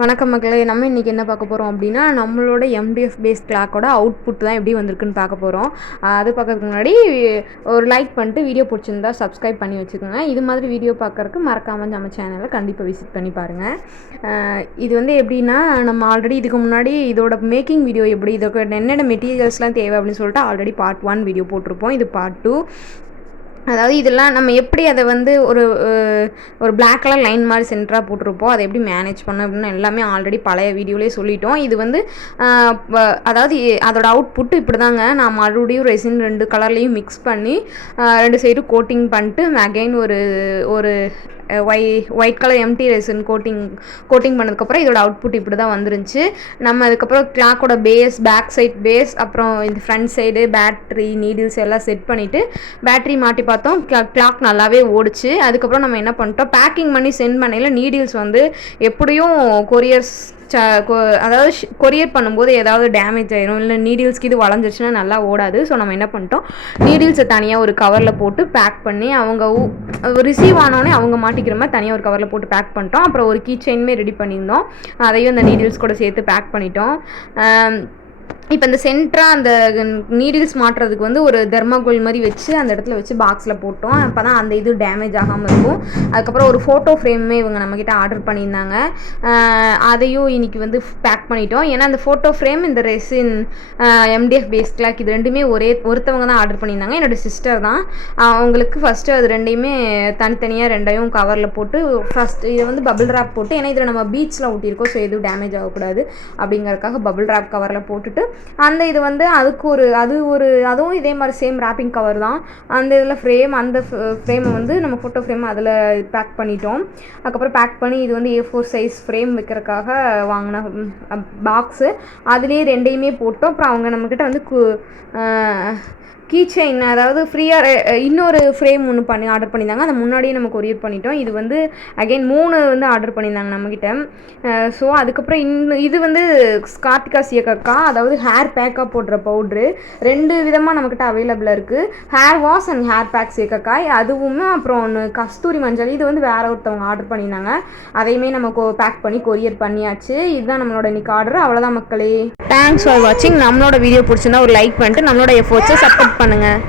வணக்கம் மக்களே, நம்ம இன்றைக்கி என்ன பார்க்க போகிறோம் அப்படின்னா, நம்மளோட எம்டிஎஃப் பேஸ் கிளாக்கோட அவுட்புட் தான் எப்படி வந்திருக்குன்னு பார்க்க போகிறோம். அது பார்க்கறதுக்கு முன்னாடி ஒரு லைக் பண்ணிட்டு வீடியோ பிடிச்சிருந்தா சப்ஸ்கிரைப் பண்ணி வச்சுக்கோங்க. இது மாதிரி வீடியோ பார்க்குறக்கு மறக்காமல் நம்ம சேனலை கண்டிப்பாக விசிட் பண்ணி பாருங்கள். இது வந்து எப்படின்னா, நம்ம ஆல்ரெடி இதுக்கு முன்னாடி இதோட மேக்கிங் வீடியோ எப்படி, இதோட என்னென்ன மெட்டீரியல்ஸ்லாம் தேவை அப்படின்னு சொல்லிட்டு ஆல்ரெடி பார்ட் 1 வீடியோ போட்டிருப்போம். இது பார்ட் 2. அதாவது இதெல்லாம் நம்ம எப்படி அதை வந்து ஒரு பிளாக் கலர் லைன் மாதிரி சென்டராக போட்டிருப்போம், அதை எப்படி மேனேஜ் பண்ண அப்படின்னு எல்லாமே ஆல்ரெடி பழைய வீடியோலேயே சொல்லிட்டோம். இது வந்து அதாவது அதோட அவுட்புட் இப்படி தாங்க. நான் மறுபடியும் ரெசின் 2 கலர்லேயும் மிக்ஸ் பண்ணி 2 சைடும் கோட்டிங் பண்ணிட்டு அகைன் ஒரு ஒயிட் கலர் எம்டி ரெசின் கோட்டிங் பண்ணதுக்கப்புறம் இதோட அவுட்புட் இப்படி தான் வந்துருந்துச்சு. நம்ம அதுக்கப்புறம் கிளாக்கோட பேஸ், பேக் சைட் பேஸ், அப்புறம் இந்த ஃப்ரண்ட் சைடு பேட்ரி, நீடில்ஸ் எல்லாம் செட் பண்ணிவிட்டு பேட்ரி மாட்டி பார்த்தோம். கிளாக் நல்லாவே ஓடிச்சு. அதுக்கப்புறம் நம்ம என்ன பண்ணிட்டோம், பேக்கிங் பண்ணி சென்ட் பண்ணையில் நீடில்ஸ் வந்து எப்படியும் அதாவது கொரியர் பண்ணும்போது ஏதாவது டேமேஜ் ஆயிரும், இல்லை நீடில்ஸ்க்கு இது வளைஞ்சிருச்சுன்னா நல்லா ஓடாது. ஸோ நம்ம என்ன பண்ணிட்டோம், நீடில்ஸை தனியாக ஒரு கவரில் போட்டு பேக் பண்ணி அவங்க ரிசீவ் ஆனோடனே அவங்க மாட்டிக்கிற மாதிரி தனியாக ஒரு கவரில் போட்டு பேக் பண்ணிட்டோம். அப்புறம் ஒரு கீ செயினுமே ரெடி பண்ணியிருந்தோம், அதையும் அந்த நீடில்ஸ் கூட சேர்த்து பேக் பண்ணிட்டோம். இப்போ இந்த சென்டராக அந்த நீடில்ஸ் மாட்டுறதுக்கு வந்து ஒரு தெர்மாகோல் மாதிரி வச்சு அந்த இடத்துல வச்சு பாக்ஸில் போட்டோம். அப்போ தான் அந்த இது டேமேஜ் ஆகாமல் இருக்கும். அதுக்கப்புறம் ஒரு ஃபோட்டோ ஃப்ரேமே இவங்க நம்மக்கிட்ட ஆர்டர் பண்ணியிருந்தாங்க, அதையும் இன்றைக்கி வந்து பேக் பண்ணிட்டோம். ஏன்னா அந்த ஃபோட்டோ ஃப்ரேம், இந்த ரெசின், எம்டிஎஃப் பேஸ் கிளாக் இது ரெண்டுமே ஒருத்தவங்க தான் ஆர்டர் பண்ணியிருந்தாங்க, என்னோடய சிஸ்டர் தான். அவங்களுக்கு ஃபஸ்ட்டு அது ரெண்டையுமே தனித்தனியாக ரெண்டையும் கவரில் போட்டு ஃபஸ்ட்டு இதை வந்து பபிள் ரேப் போட்டு, ஏன்னா இதில் நம்ம பீச்சில் ஊட்டியிருக்கோம், ஸோ எதுவும் டேமேஜ் ஆகக்கூடாது அப்படிங்கிறதுக்காக பபிள் ரேப் கவரில் போட்டுட்டு அந்த இது வந்து அதுவும் இதே மாதிரி சேம் ரேப்பிங் கவர் தான். அந்த இதில் அந்த ஃப்ரேமை வந்து நம்ம ஃபோட்டோ ஃப்ரேம் அதில் பேக் பண்ணிட்டோம். அதுக்கப்புறம் பேக் பண்ணி இது வந்து A4 சைஸ் ஃப்ரேம் வைக்கிறதுக்காக வாங்கின பாக்ஸு, அதுலேயே ரெண்டையுமே போட்டோம். அப்புறம் அவங்க நம்மக்கிட்ட வந்து கீ செயின், அதாவது ஃப்ரீயாக இன்னொரு ஃப்ரேம் ஒன்று ஆர்டர் பண்ணியிருந்தாங்க, அதை முன்னாடியே நம்ம கொரியர் பண்ணிட்டோம். இது வந்து அகைன் 3 வந்து ஆர்டர் பண்ணியிருந்தாங்க நம்மக்கிட்ட. ஸோ அதுக்கப்புறம் இது வந்து கார்த்திகா சீயக்கா, அதாவது ஹேர் பேக்காக போடுற பவுட்ரு 2 விதமாக நம்மக்கிட்ட அவைலபிளாக இருக்குது. Hair wash and hair pack shikakai, அதுவுமே அப்புறம் ஒன்று கஸ்தூரி மஞ்சள், இது வந்து வேறு ஒருத்தவங்க ஆர்டர் பண்ணியிருந்தாங்க, அதையுமே நம்ம பேக் பண்ணி கொரியர் பண்ணியாச்சு. இதுதான் நம்மளோட இன்றைக்கி ஆர்டர். அவ்வளோதான் மக்களே. தேங்க்ஸ் ஃபார் வாட்சிங். நம்மளோட வீடியோ பிடிச்சிருந்தா ஒரு லைக் பண்ணிட்டு நம்மளோட எஃபோர்ட்ஸை சப்போர்ட் பண்ணுங்கள்.